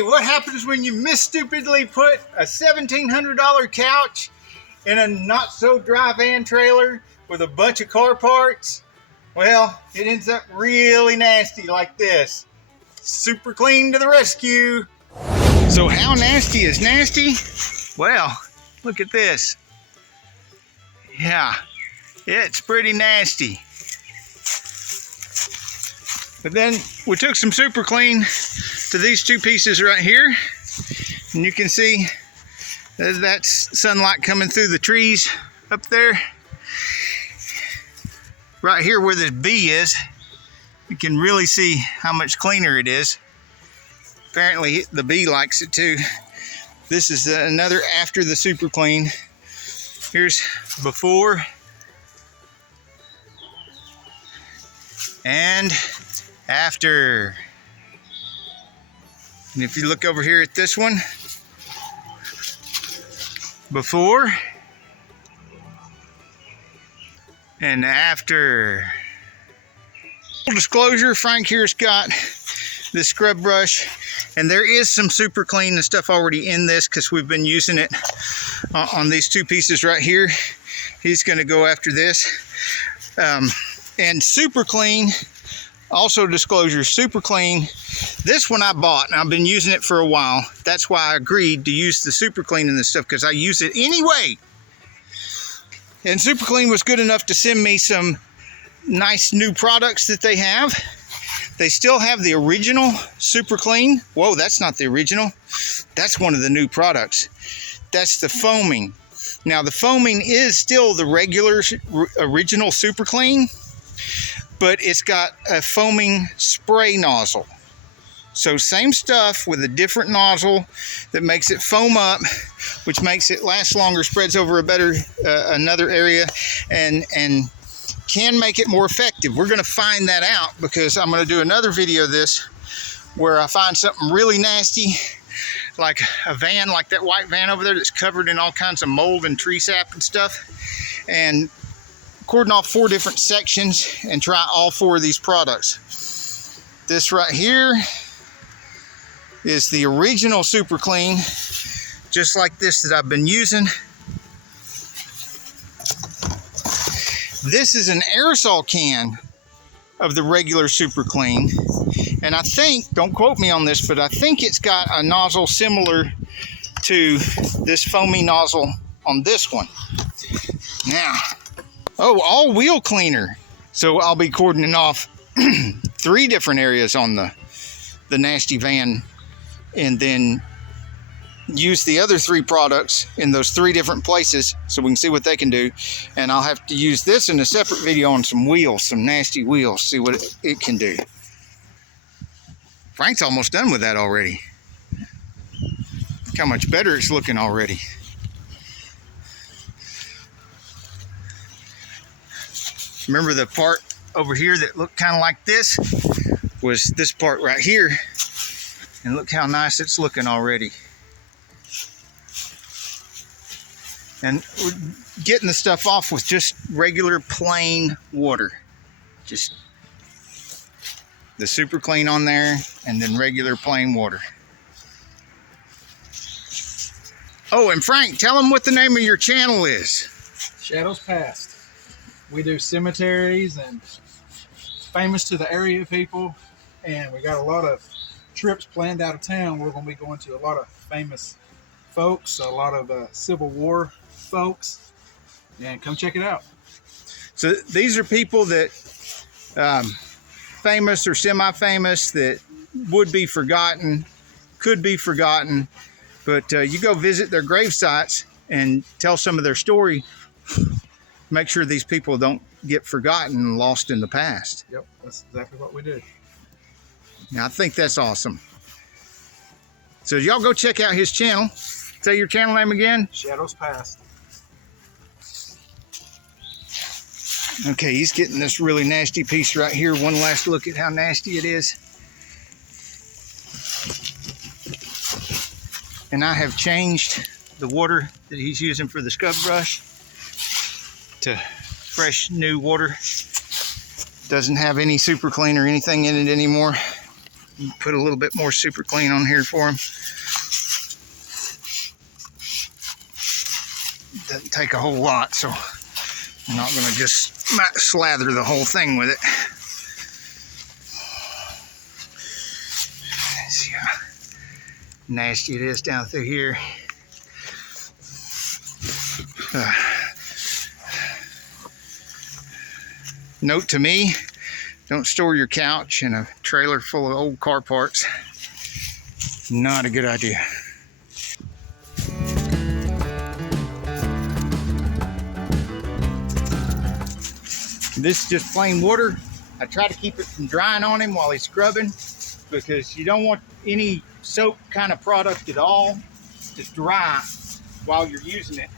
Hey, what happens when you stupidly put a $1,700 couch in a not so dry van trailer with a bunch of car parts? Well, it ends up really nasty like this. Super Clean to the rescue. So how nasty is nasty? Well, look at this. Yeah, it's pretty nasty. But then we took some Super Clean to these two pieces right here, and you can see that's sunlight coming through the trees up there. Right here where this bee is, you can really see how much cleaner it is. Apparently the bee likes it too. This is another after the Super Clean. Here's before and after. And if you look over here at this one, before and after. Full disclosure, Frank here's got this scrub brush, and there is some Super Clean and stuff already in this because we've been using it on these two pieces right here. He's going to go after this. And Super Clean, also disclosure, Super Clean, this one I bought and I've been using it for a while. That's why I agreed to use the Super Clean in this stuff, because I use it anyway. And Super Clean was good enough to send me some nice new products that they have. They still have the original Super Clean. Whoa, that's not the original. That's one of the new products. That's the foaming. Now the foaming is still the regular original Super Clean, but it's got a foaming spray nozzle. So same stuff with a different nozzle that makes it foam up, which makes it last longer, spreads over a better another area, and can make it more effective. We're going to find that out, because I'm going to do another video of this where I find something really nasty, like a van, like that white van over there that's covered in all kinds of mold and tree sap and stuff, and cordon off 4 different sections and try all 4 of these products. This right here is the original Super Clean, just like this that I've been using. This is an aerosol can of the regular Super Clean, and I think, don't quote me on this, but I think it's got a nozzle similar to this foamy nozzle on this one. Now, oh, all wheel cleaner. So I'll be cordoning off 3 different areas on the nasty van, and then use the other 3 products in those 3 different places so we can see what they can do. And I'll have to use this in a separate video on some wheels, some nasty wheels, see what it can do. Frank's almost done with that already. Look how much better it's looking already. Remember the part over here that looked kind of like this? Was this part right here. And look how nice it's looking already. And we're getting the stuff off with just regular plain water. Just the Super Clean on there, and then regular plain water. Oh, and Frank, tell them what the name of your channel is. Shadows Past. We do cemeteries and famous to the area people, and we got a lot of trips planned out of town. We're going to be going to a lot of famous folks, a lot of Civil War folks, and come check it out. So these are people that famous or semi-famous that would be forgotten, could be forgotten, but you go visit their grave sites and tell some of their story. Make sure these people don't get forgotten and lost in the past. Yep, that's exactly what we do. Now, I think that's awesome. So y'all go check out his channel. Say your channel name again. Shadows Past. Okay, he's getting this really nasty piece right here. One last look at how nasty it is. And I have changed the water that he's using for the scrub brush to fresh new water. Doesn't have any Super Clean or anything in it anymore. Put a little bit more super clean on here for him. Doesn't take a whole lot, so I'm not going to just slather the whole thing with it. See how nasty it is down through here. Note to me, don't store your couch in a trailer full of old car parts. Not a good idea. This is just plain water. I try to keep it from drying on him while he's scrubbing, because you don't want any soap kind of product at all to dry while you're using it.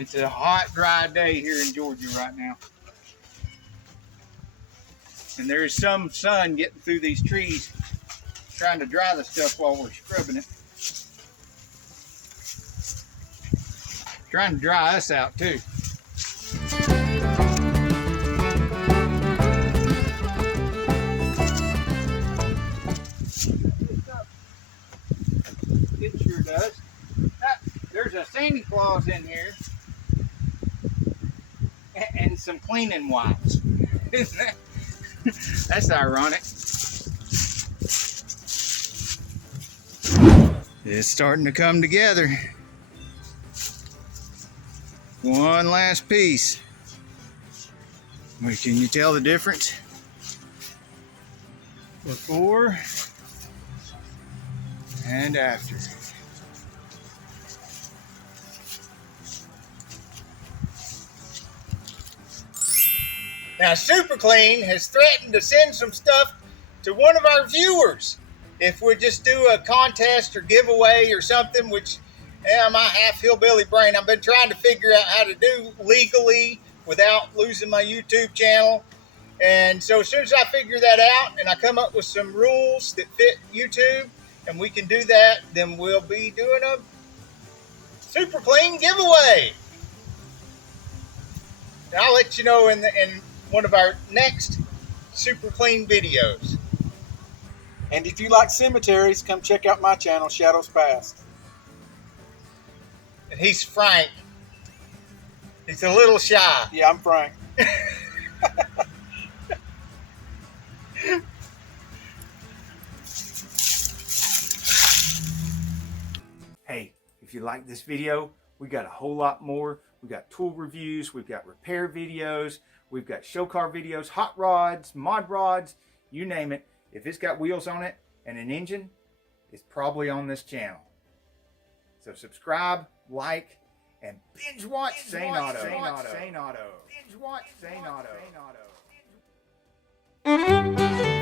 It's a hot, dry day here in Georgia right now. And there is some sun getting through these trees, trying to dry the stuff while we're scrubbing it. Trying to dry us out too. It sure does. There's a Santa Claus in here. And some cleaning wipes. That's ironic. It's starting to come together. One last piece. Can you tell the difference? Before and after. Now, Super Clean has threatened to send some stuff to one of our viewers if we just do a contest or giveaway or something, which, my half hillbilly brain, I've been trying to figure out how to do legally without losing my YouTube channel. And so as soon as I figure that out and I come up with some rules that fit YouTube and we can do that, then we'll be doing a Super Clean giveaway. And I'll let you know in one of our next Super Clean videos. And if you like cemeteries, come check out my channel, Shadows Past. And he's Frank. He's a little shy. Yeah, I'm Frank. Hey, if you like this video, we got a whole lot more. We got tool reviews, we've got repair videos, we've got show car videos, hot rods, mod rods, you name it. If it's got wheels on it and an engine, it's probably on this channel. So subscribe, like, and binge watch Saneauto. Binge watch Saneauto.